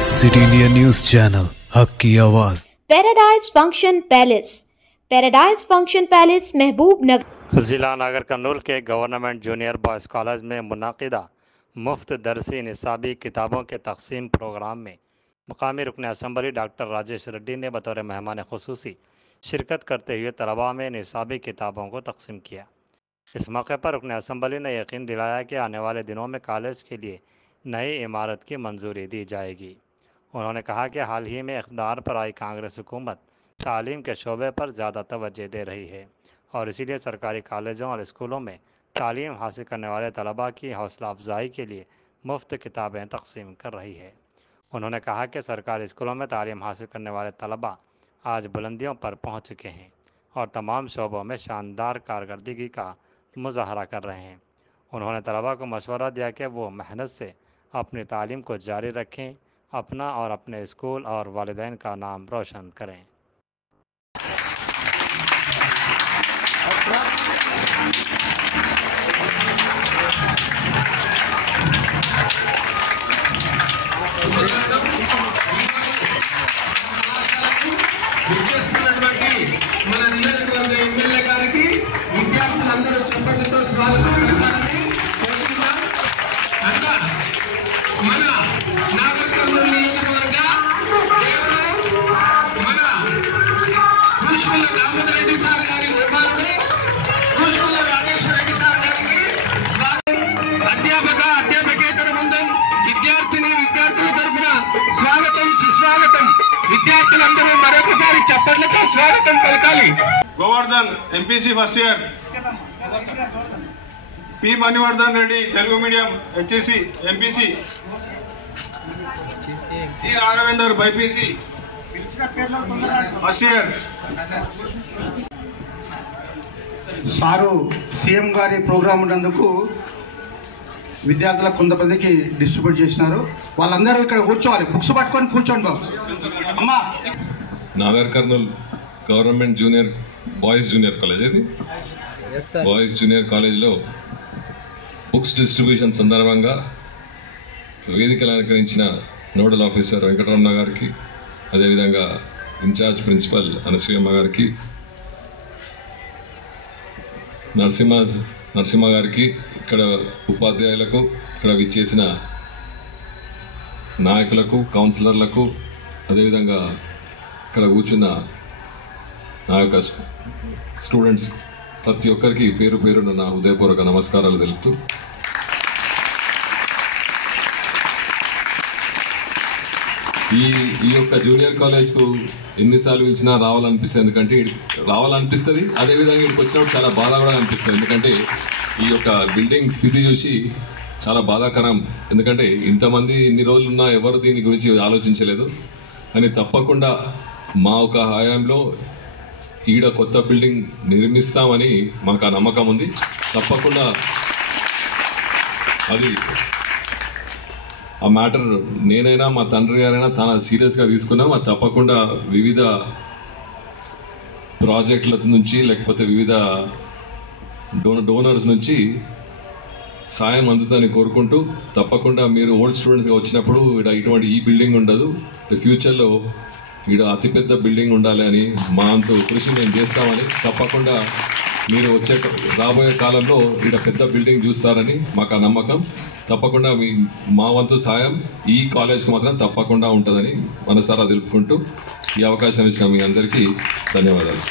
City India news channel हक की आवाज़। पैराडाइज फंक्शन पैलेस महबूब नगर जिला नागर कर्नूल के गवर्नमेंट जूनियर बॉयज़ कॉलेज में मुनाकिदा मुफ्त दरसी निसाबी किताबों के तकसीम प्रोग्राम में मकामी रुकन असम्बली डॉक्टर राजेश रेड्डी ने बतौर मेहमान खुसूसी शिरकत करते हुए तलबा में निसाबी किताबों को तकसीम किया। इस मौके पर रुकन असम्बली ने यकीन दिलाया कि आने वाले दिनों में कॉलेज के लिए नई इमारत की मंजूरी दी जाएगी। उन्होंने कहा कि हाल ही में इक़्तिदार पर आई कांग्रेस हुकूमत तालीम के शोबे पर ज़्यादा तवज्जो दे रही है और इसीलिए सरकारी कॉलेजों और स्कूलों में तालीम हासिल करने वाले तलबा की हौसला अफजाई के लिए मुफ्त किताबें तकसीम कर रही है। उन्होंने कहा कि सरकारी स्कूलों में तालीम हासिल करने वाले तलबा आज बुलंदियों पर पहुँच चुके हैं और तमाम शोबों में शानदार कारकर्दगी का मुजाहरा कर रहे हैं। उन्होंने तलबा को मशवरा दिया कि वो मेहनत से अपनी तालीम को जारी रखें, अपना और अपने स्कूल और वालिदैन का नाम रोशन करें। మన నియోజకవర్గ ఎమ్మెల్యే గారికి విద్యార్థులందరూ చప్పట్లతో స్వాగతం పలకాలని కోరుతున్నాం. అట్లా మన నాగర్ కర్నూలు నియోజకవర్గ మన కృష్ణుల దామోదర్ రెడ్డి సార్ గారి కుమారుడు కృష్ణుల రాజేశ్వర రెడ్డి సార్ గారికి అధ్యాపకేతర బృందం విద్యార్థుల తరఫున స్వాగతం సుస్వాగతం. విద్యార్థులందరూ మరొకసారి చప్పట్లతో స్వాగతం పలకాలి. Govardhan MPC first year, P Manivardhan Reddy Telugu medium HAC MPC, G Raghavender BiPC first year. Sir CM గారి ప్రోగ్రాం ఉన్నందుకు విద్యార్థులకు కొంతమందికి డిస్ట్రిబ్యూట్ చేసినారు. వాళ్ళందరూ ఇక్కడ కూర్చోవాలి, బుక్స్ పట్టుకొని కూర్చోండి బాబు. అమ్మా, Nagar Kurnool government junior boys junior college, ఇది బాయ్స్ జూనియర్ కాలేజ్లో బుక్స్ డిస్ట్రిబ్యూషన్ సందర్భంగా వేదికలు అలంకరించిన నోడల్ ఆఫీసర్ వెంకటరమణ గారికి, అదేవిధంగా ఇన్ఛార్జ్ ప్రిన్సిపల్ అనసూయమ్మ గారికి, నరసింహ గారికి, ఇక్కడ ఉపాధ్యాయులకు, ఇక్కడ విచ్చేసిన నాయకులకు, కౌన్సిలర్లకు, అదేవిధంగా ఇక్కడ కూర్చున్న నా యొక్క స్టూడెంట్స్ ప్రతి ఒక్కరికి పేరు పేరున నా హృదయపూర్వక నమస్కారాలు తెలుపుతూ, ఈ యొక్క జూనియర్ కాలేజ్కు ఎన్నిసార్లు పిలిచినా రావాలనిపిస్తుంది. ఎందుకంటే రావాలనిపిస్తుంది, అదేవిధంగా ఇక్కడికి వచ్చినప్పుడు చాలా బాధ కూడా అనిపిస్తుంది. ఎందుకంటే ఈ యొక్క బిల్డింగ్ స్థితి చూసి చాలా బాధాకరం. ఎందుకంటే ఇంతమంది ఇన్ని రోజులు ఉన్నా ఎవరు దీని గురించి ఆలోచించలేదు. అని తప్పకుండా మా ఒక హయాంలో ఈడ కొత్త బిల్డింగ్ నిర్మిస్తామని మాకు ఆ నమ్మకం ఉంది. తప్పకుండా అది ఆ మ్యాటర్ నేనైనా మా తండ్రి గారైనా చాలా సీరియస్గా తీసుకున్నాం. అది తప్పకుండా వివిధ ప్రాజెక్టుల నుంచి లేకపోతే వివిధ డోనర్స్ నుంచి సాయం అందుతుందని కోరుకుంటూ, తప్పకుండా మీరు ఓల్డ్ స్టూడెంట్స్గా వచ్చినప్పుడు ఇక్కడ ఇటువంటి ఈ బిల్డింగ్ ఉండదు, ఫ్యూచర్లో ఇక్కడ అతిపెద్ద బిల్డింగ్ ఉండాలి అని మా అంతు కృషి మేము చేస్తామని, తప్పకుండా మీరు రాబోయే కాలంలో ఇక్కడ పెద్ద బిల్డింగ్ చూస్తారని మాకు ఆ నమ్మకం. తప్పకుండా మా వంతు సాయం ఈ కాలేజ్కి మాత్రం తప్పకుండా ఉంటుందని మనసారా తెలుపుకుంటూ ఈ అవకాశం ఇచ్చిన మీ అందరికీ ధన్యవాదాలు.